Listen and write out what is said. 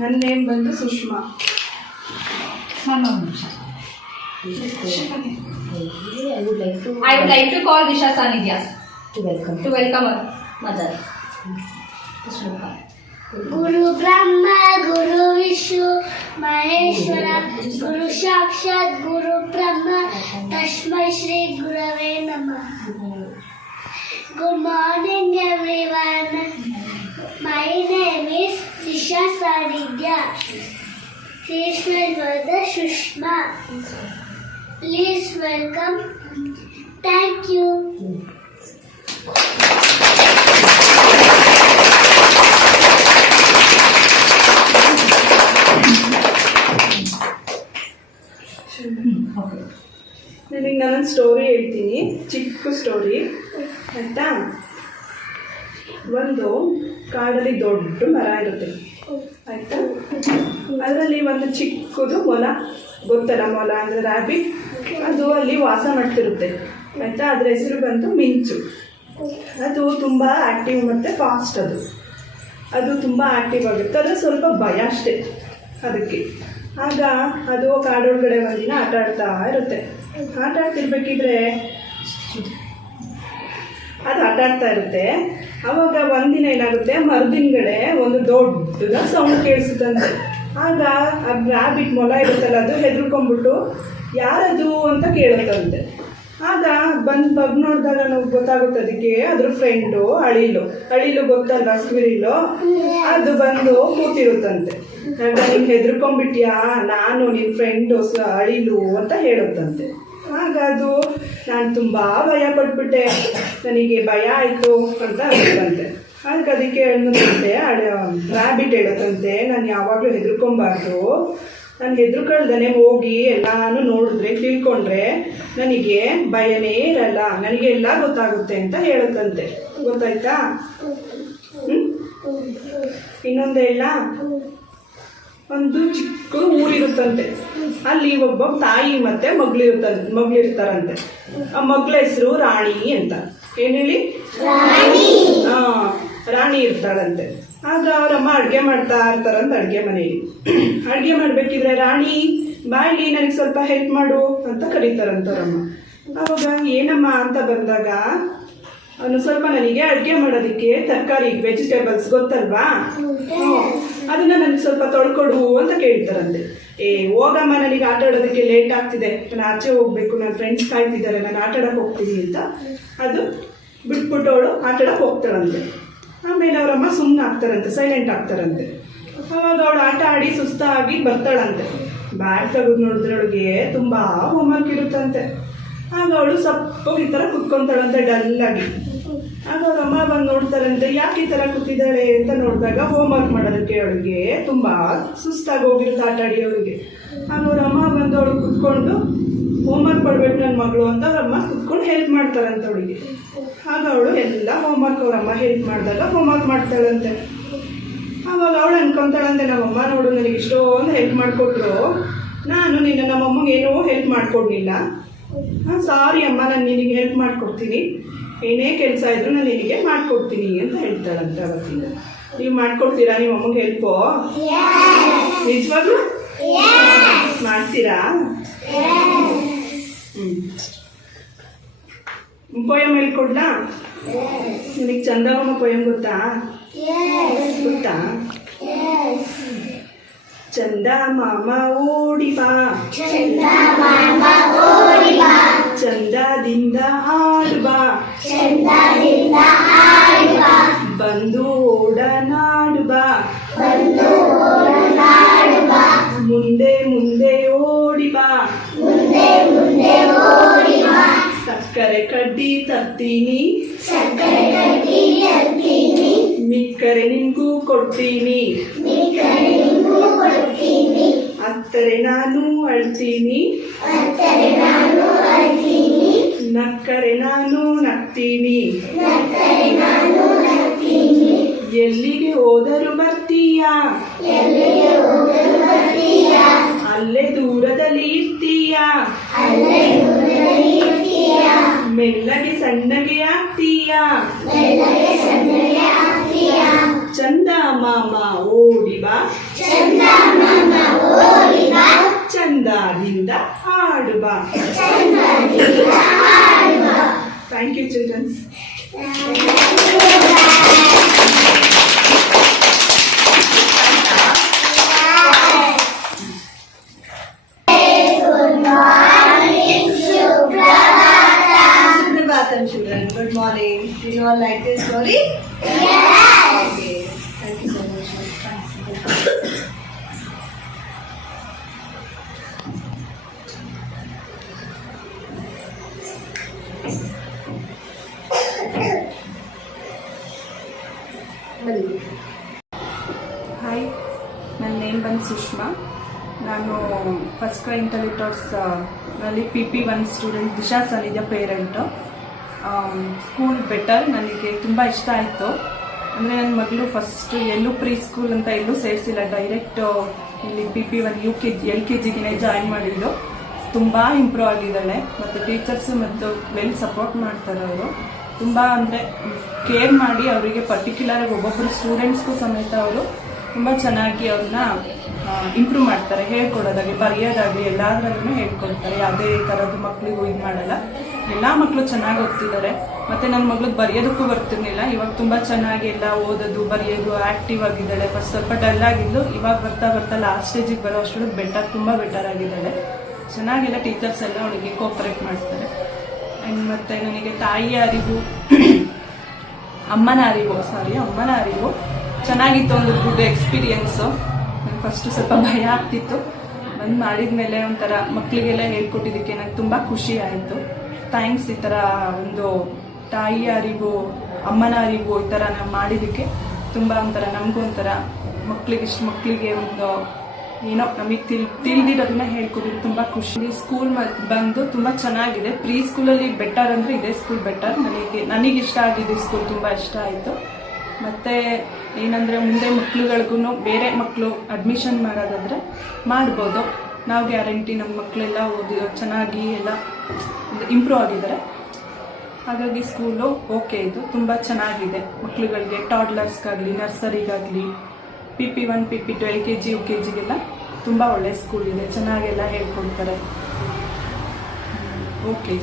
ನನ್ನ ನೇಮ್ ಬಂದು Sushma. I would like to call Disha Sanidhya to welcome her mother. Guru Brahma, Guru Vishnu, Maheshwara, Guru Sakshat, Guru Brahma, Tasmai Shri Gurave Namah. Good morning everyone. My name is Disha Sanidhya. She is my mother Sushma. Please welcome. Thank you. ನಿಮಗೆ ನಾನೊಂದು story ಹೇಳ್ತೀನಿ, ಚಿಕ್ಕ story ಆಯಿತಾ. ಒಂದು ಕಾಡಲ್ಲಿ ದೊಡ್ಡ ಮರ ಇರುತ್ತೆ ಆಯಿತಾ. ಅದರಲ್ಲಿ ಒಂದು ಚಿಕ್ಕದು ಮೊಲ, ಗೊತ್ತಲ್ಲ ಮೊಲ ಅಂದರೆ ರ್ಯಾಬಿಟ್, ಅದು ಅಲ್ಲಿ ವಾಸ ಮಾಡ್ತಿರುತ್ತೆ ಆಯಿತಾ. ಅದರ ಹೆಸರು ಬಂತು ಮಿಂಚು. ಅದು ತುಂಬ ಆ್ಯಕ್ಟಿವ್ ಮತ್ತು ಫಾಸ್ಟ್. ಅದು ತುಂಬ ಆ್ಯಕ್ಟಿವ್ ಆಗುತ್ತೆ. ಆದರೆ ಸ್ವಲ್ಪ ಭಯ ಅಷ್ಟೇ ಅದಕ್ಕೆ. ಆಗ ಅದು ಕಾಡೊಳಗಡೆ ಒಂದಿನ ಆಟ ಆಡ್ತಾ ಇರುತ್ತೆ. ಆಟ ಆಡ್ತಿರ್ಬೇಕಿದ್ರೆ ಅದು ಆಟ ಆಡ್ತಾ ಇರುತ್ತೆ. ಆವಾಗ ಒಂದಿನ ಏನಾಗುತ್ತೆ, ಮರದಿಂಗಡೆ ಒಂದು ದೊಡ್ಡ ಸೌಂಡ್ ಕೇಳಿಸುತ್ತಂತೆ. ಆಗ ಆ ರ್ಯಾಬಿಟ್ ಮೊಲ ಇರುತ್ತಲ್ಲ, ಅದು ಹೆದರ್ಕೊಂಡ್ಬಿಟ್ಟು ಯಾರದು ಅಂತ ಕೇಳುತ್ತಂತೆ. ಆಗ ಬಗ್ ನೋಡಿದಾಗ ನಾವು ಗೊತ್ತಾಗುತ್ತೆ ಅದಕ್ಕೆ ಅದ್ರ ಫ್ರೆಂಡು ಅಳಿಲು ಗೊತ್ತಲ್ಲ, ಸ್ಕ್ವಿರಿಲು, ಅದು ಬಂದು ಕೂತಿರುತ್ತಂತೆ. ಆಗ ನೀನು ಹೆದರ್ಕೊಂಡ್ಬಿಟ್ಯಾ, ನಾನು ನಿನ್ನ ಫ್ರೆಂಡು ಅಳಿಲು ಅಂತ ಹೇಳುತ್ತಂತೆ. ಆಗ ಅದು ನಾನು ತುಂಬ ಭಯ ಪಟ್ಬಿಟ್ಟೆ, ನನಗೆ ಭಯ ಆಯಿತು ಅಂತ ಹೇಳುತ್ತಂತೆ. ಅದಕ್ಕೆ ಅನ್ನುತ್ತಂತೆ ರ್ಯಾಬಿಟ್ ಹೇಳುತ್ತಂತೆ, ನಾನು ಯಾವಾಗಲೂ ಹೆದರ್ಕೊಬಾರ್ದು, ನಾನು ಹೆದರ್ಕೊಳ್ದೇ ಹೋಗಿ ಎಲ್ಲಾನು ನೋಡಿದ್ರೆ ತಿಳ್ಕೊಂಡ್ರೆ ನನಗೆ ಭಯನೇ ಇರಲ್ಲ, ನನಗೆ ಎಲ್ಲ ಗೊತ್ತಾಗುತ್ತೆ ಅಂತ ಹೇಳುತ್ತಂತೆ. ಗೊತ್ತಾಯ್ತಾ? ಇನ್ನೊಂದು ಹೇಳ, ಒಂದು ಚಿಕ್ಕ ಊರಿರುತ್ತಂತೆ. ಅಲ್ಲಿ ಒಬ್ಬ ತಾಯಿ ಮತ್ತೆ ಮಗಳಿರ್ತಾರಂತೆ. ಆ ಮಗಳ ಹೆಸರು ರಾಣಿ ಅಂತ. ಏನು ಹೇಳಿ? ರಾಣಿ ಇರ್ತಾಳಂತೆ. ಆಗ ಅವರಮ್ಮ ಅಡುಗೆ ಮಾಡ್ತಾ ಇರ್ತಾರಂತ ಅಡುಗೆ ಮನೆಯಲ್ಲಿ. ಅಡುಗೆ ಮಾಡಬೇಕಿದ್ರೆ ರಾಣಿ ಬಾಯಲ್ಲಿ ನನಗೆ ಸ್ವಲ್ಪ ಹೆಲ್ಪ್ ಮಾಡು ಅಂತ ಕರೀತಾರಂತ ಅವರಮ್ಮ. ಆವಾಗ ಏನಮ್ಮ ಅಂತ ಬಂದಾಗ ಅವನು ಸ್ವಲ್ಪ ನನಗೆ ಅಡುಗೆ ಮಾಡೋದಕ್ಕೆ ತರಕಾರಿ ವೆಜಿಟೇಬಲ್ಸ್ ಗೊತ್ತಲ್ವಾ, ಅದನ್ನ ನನಗೆ ಸ್ವಲ್ಪ ತೊಳ್ಕೊಡು ಅಂತ ಕೇಳ್ತಾರಂತೆ. ಹೋಗಮ್ಮ, ನನಗೆ ಆಟ ಆಡೋದಕ್ಕೆ ಲೇಟ್ ಆಗ್ತಿದೆ, ನಾನು ಆಚೆ ಹೋಗ್ಬೇಕು, ನನ್ನ ಫ್ರೆಂಡ್ಸ್ ಕಾಯ್ತಿದ್ದಾರೆ, ನಾನು ಆಟ ಆಡೋಕೆ ಹೋಗ್ತೀನಿ ಅಂತ ಅದು ಬಿಟ್ಬಿಟ್ಟು ಅವಳು ಆಟ ಆಡೋಕೆ ಹೋಗ್ತಾಳಂತೆ. ಆಮೇಲೆ ಅವರಮ್ಮ ಸುಮ್ಮನೆ ಆಗ್ತಾರಂತೆ, ಸೈಲೆಂಟ್ ಆಗ್ತಾರಂತೆ. ಅವಾಗ ಅವಳು ಆಟ ಆಡಿ ಸುಸ್ತಾಗಿ ಬರ್ತಾಳಂತೆ. ಬ್ಯಾಗ್ ತೆಗೆದು ನೋಡಿದ್ರೆ ಅವಳಿಗೆ ತುಂಬ ಹೋಮ್ವರ್ಕ್ ಇರುತ್ತಂತೆ. ಆಗ ಅವಳು ಸಪ್ಪು ಈ ಥರ ಕುತ್ಕೊತಾಳಂತೆ ಡಲ್ಲಾಗಿ. ಆಗ ಅವರಮ್ಮ ಬಂದು ನೋಡ್ತಾರಂತೆ, ಯಾಕೆ ಈ ಥರ ಕೂತಿದ್ದಾಳೆ ಅಂತ ನೋಡಿದಾಗ ಹೋಮ್ವರ್ಕ್ ಮಾಡೋದಕ್ಕೆ ಅವಳಿಗೆ ತುಂಬ ಸುಸ್ತಾಗಿ ಹೋಗಿರುತ್ತೆ ಆಟ ಆಡಿ ಅವಳಿಗೆ. ಆಗ ಅವರಮ್ಮ ಬಂದು ಅವಳು ಕುತ್ಕೊಂಡು ಹೋಮ್ವರ್ಕ್ ಕೊಡ್ಬೇಕು ನನ್ನ ಮಗಳು ಅಂತ ಅವರಮ್ಮ ಕುತ್ಕೊಂಡು ಹೆಲ್ಪ್ ಮಾಡ್ತಾರಂತೆ ಅವಳಿಗೆ. ಆಗ ಅವಳು ಎಲ್ಲ ಹೋಮ್ವರ್ಕ್ ಅವರಮ್ಮ ಹೆಲ್ಪ್ ಮಾಡಿದಾಗ ಹೋಮ್ವರ್ಕ್ ಮಾಡ್ತಾಳಂತೆ. ಆವಾಗ ಅವಳು ಅನ್ಕೊತಾಳಂತೆ, ನಮ್ಮಮ್ಮ ನೋಡು ನನಗೆ ಇಷ್ಟೊಂದು ಹೆಲ್ಪ್ ಮಾಡಿಕೊಟ್ರು, ನಾನು ನಮ್ಮಮ್ಮಗೆ ಏನೂ ಹೆಲ್ಪ್ ಮಾಡಿಕೊಡ್ಲಿಲ್ಲ. ಸಾರಿ ಅಮ್ಮ, ನಾನು ನಿನಗೆ ಹೆಲ್ಪ್ ಮಾಡಿಕೊಡ್ತೀನಿ, ಏನೇ ಕೆಲಸ ಇದ್ರು ನಾನು ನಿನಗೆ ಮಾಡಿಕೊಡ್ತೀನಿ ಅಂತ ಹೇಳ್ತಾಳಂತೆ. ಅವತ್ತಿಂದ ನೀವು ಮಾಡಿಕೊಡ್ತೀರಾ ನಿಮ್ಮ ಅಮ್ಮಗೆ ಹೆಲ್ಪು? ನಿಜವಾಗ್ಲೂ ಮಾಡ್ತೀರಾ? ಪೊಯಮ್ ಹೇಳ್ಕೊಡ್ಲಾ? ನಿನಗೆ ಚಂದಮಾಮ ಪೊಯಮ್ ಗೊತ್ತಾ? ಚಂದ ಮಾಮ ಓಡಿ ಬಾ, ಚಂದದಿಂದ ಹಾಡು ಬಾ, ಬಂದು ಓಡನಾಡು ಬಾ, ಮುಂದೆ ಮುಂದೆ ಓಡಿ ಬಾ, ಸಕ್ಕರೆ ಕಡ್ಡಿ ತರ್ತೀನಿ, ಮಿಕ್ಕರೆ ನಿನ್ಗೂ ಕೊಡ್ತೀನಿ, ಅತ್ತರೆ ನಾನು ಅಳ್ತೀನಿ, ನಕ್ಕರೆ ನಾನು ನಗ್ತೀನಿ, ಎಲ್ಲಿಗೆ ಹೋದರೂ ಬರ್ತೀಯಾ, ಅಲ್ಲೇ ದೂರದಲ್ಲಿ ಇರ್ತೀಯಾ, ಮೆಲ್ಲಗೆ ಸಣ್ಣಗೆ ಆಗ್ತೀಯಾ, ಚಂದ ಮಾಮ ಓಡಿ ಬಾ ಚಂದದಿಂದ ಹಾಡು ಬಾ. Thank you childrens. Children, good morning. Do you all like this story? Yes. Okay. Thank you so much. Thanks. Hi, ನನ್ನ ನೇಮ್ ಬಂದು ಸುಷ್ಮಾ. ನಾನು ಫಸ್ಟ್ ಕ್ರೈ ಇಂಟೆಲಿಟರ್ಸ್ ನಲ್ಲಿ PP1 ಸ್ಟೂಡೆಂಟ್ ದಿಶಾ ಸಾನಿಧ್ಯ ಪೇರೆಂಟು. ಸ್ಕೂಲ್ ಬೆಟರ್, ನನಗೆ ತುಂಬ ಇಷ್ಟ ಆಯಿತು. ಅಂದರೆ ನನ್ನ ಮಗಳು ಫಸ್ಟ್ ಎಲ್ಲೂ ಪ್ರೀ ಸ್ಕೂಲ್ ಅಂತ ಎಲ್ಲೂ ಸೇರಿಸಿಲ್ಲ, ಡೈರೆಕ್ಟ್ ಇಲ್ಲಿ PP1 UKG LKGಗೆ ಜಾಯಿನ್ ಮಾಡಿದ್ದು. ತುಂಬ ಇಂಪ್ರೂವ್ ಆಗಿದ್ದಾಳೆ ಮತ್ತು ಟೀಚರ್ಸು ಮತ್ತು ವೆಲ್ ಸಪೋರ್ಟ್ ಮಾಡ್ತಾರೆ ಅವರು. ತುಂಬ ಅಂದರೆ ಕೇರ್ ಮಾಡಿ ಅವರಿಗೆ ಪರ್ಟಿಕ್ಯುಲರಾಗಿ ಒಬ್ಬೊಬ್ಬರು ಸ್ಟೂಡೆಂಟ್ಸ್ಗೂ ಸಮೇತ ಅವರು ತುಂಬ ಚೆನ್ನಾಗಿ ಅವ್ರನ್ನ ಇಂಪ್ರೂವ್ ಮಾಡ್ತಾರೆ. ಹೇಳ್ಕೊಡೋದಾಗಲಿ ಬರೆಯೋದಾಗಲಿ ಎಲ್ಲದರಲ್ಲೂ ಹೇಳ್ಕೊಡ್ತಾರೆ. ಯಾವುದೇ ಥರದ್ದು ಮಕ್ಕಳಿಗೂ ಇದು ಮಾಡಲ್ಲ. ಎಲ್ಲ ಮಕ್ಕಳು ಚೆನ್ನಾಗಿ ಓದ್ತಿದ್ದಾರೆ. ಮತ್ತು ನನ್ನ ಮಗಳಿಗೆ ಬರೆಯೋದಕ್ಕೂ ಬರ್ತಿರ್ಲಿಲ್ಲ. ಇವಾಗ ತುಂಬ ಚೆನ್ನಾಗಿ ಎಲ್ಲ ಓದೋದು ಬರೆಯೋದು ಆ್ಯಕ್ಟಿವ್ ಆಗಿದ್ದಾಳೆ. ಫಸ್ಟ್ ಸ್ವಲ್ಪ ಡಲ್ ಆಗಿದ್ದು, ಇವಾಗ ಬರ್ತಾ ಬರ್ತಾ ಲಾಸ್ಟ್ ಸ್ಟೇಜಿಗೆ ಬರೋ ಅಷ್ಟು ಬೆಟರ್, ತುಂಬ ಬೆಟರ್ ಆಗಿದ್ದಾಳೆ. ಚೆನ್ನಾಗೆಲ್ಲ ಟೀಚರ್ಸ್ ಎಲ್ಲ ಅವಳಿಗೆ ಕೋಪರೇಟ್ ಮಾಡ್ತಾರೆ. ಮತ್ತು ನನಗೆ ತಾಯಿಯ ಅರಿವು ಅಮ್ಮನ ಅರಿವು ಚೆನ್ನಾಗಿತ್ತು. ಒಂದು ಗುಡ್ ಎಕ್ಸ್ಪೀರಿಯನ್ಸು. ನನಗೆ ಫಸ್ಟು ಸ್ವಲ್ಪ ಭಯ ಆಗ್ತಿತ್ತು. ಬಂದು ಮಾಡಿದ್ಮೇಲೆ ಒಂಥರ ಮಕ್ಕಳಿಗೆಲ್ಲ ಹೇಳ್ಕೊಟ್ಟಿದ್ದಕ್ಕೆ ನನಗೆ ತುಂಬ ಖುಷಿ ಆಯಿತು. ಥ್ಯಾಂಕ್ಸ್. ಈ ಥರ ಒಂದು ತಾಯಿಯ ಅರಿವು ಅಮ್ಮನ ಅರಿವು ಈ ಥರ ನಾವು ಮಾಡಿದ್ದಕ್ಕೆ ತುಂಬ ಒಂಥರ ನಮಗೂ ಒಂಥರ ಮಕ್ಕಳಿಗೆ ಒಂದು ಏನೋ ನಮಗೆ ತಿಳಿದಿರೋದನ್ನ ಹೇಳ್ಕೊಟ್ಟಿದ್ದು ತುಂಬ ಖುಷಿ. ಸ್ಕೂಲ್ ಬಂದು ತುಂಬ ಚೆನ್ನಾಗಿದೆ. ಪ್ರೀ ಸ್ಕೂಲಲ್ಲಿ ಬೆಟರ್ ಅಂದರೆ ಇದೇ ಸ್ಕೂಲ್ ಬೆಟರ್. ನನಗೆ ಇಷ್ಟ ಆಗಿದ್ದು ಸ್ಕೂಲ್ ತುಂಬ ಇಷ್ಟ ಆಯಿತು. ಮತ್ತು ಏನಂದರೆ ಮುಂದೆ ಮಕ್ಳುಗಳಿಗೂ ಬೇರೆ ಮಕ್ಕಳು ಅಡ್ಮಿಷನ್ ಮಾಡೋದಾದರೆ ಮಾಡ್ಬೋದು. ನಾವು ಗ್ಯಾರಂಟಿ ನಮ್ಮ ಮಕ್ಕಳೆಲ್ಲ ಓದಿ ಚೆನ್ನಾಗಿ ಎಲ್ಲ ಇಂಪ್ರೂವ್ ಆಗಿದ್ದಾರೆ. ಹಾಗಾಗಿ ಸ್ಕೂಲು ಓಕೆ, ಇದು ತುಂಬ ಚೆನ್ನಾಗಿದೆ. ಮಕ್ಕಳುಗಳಿಗೆ ಟಾಡ್ಲರ್ಸ್ಗಾಗಲಿ ನರ್ಸರಿಗಾಗಲಿ PP1 PP2 LKG UKGಗೆಲ್ಲ ತುಂಬ ಒಳ್ಳೆ ಸ್ಕೂಲ್ ಇದೆ. ಚೆನ್ನಾಗೆಲ್ಲ ಹೇಳ್ಕೊಡ್ತಾರೆ. ಓಕೆ.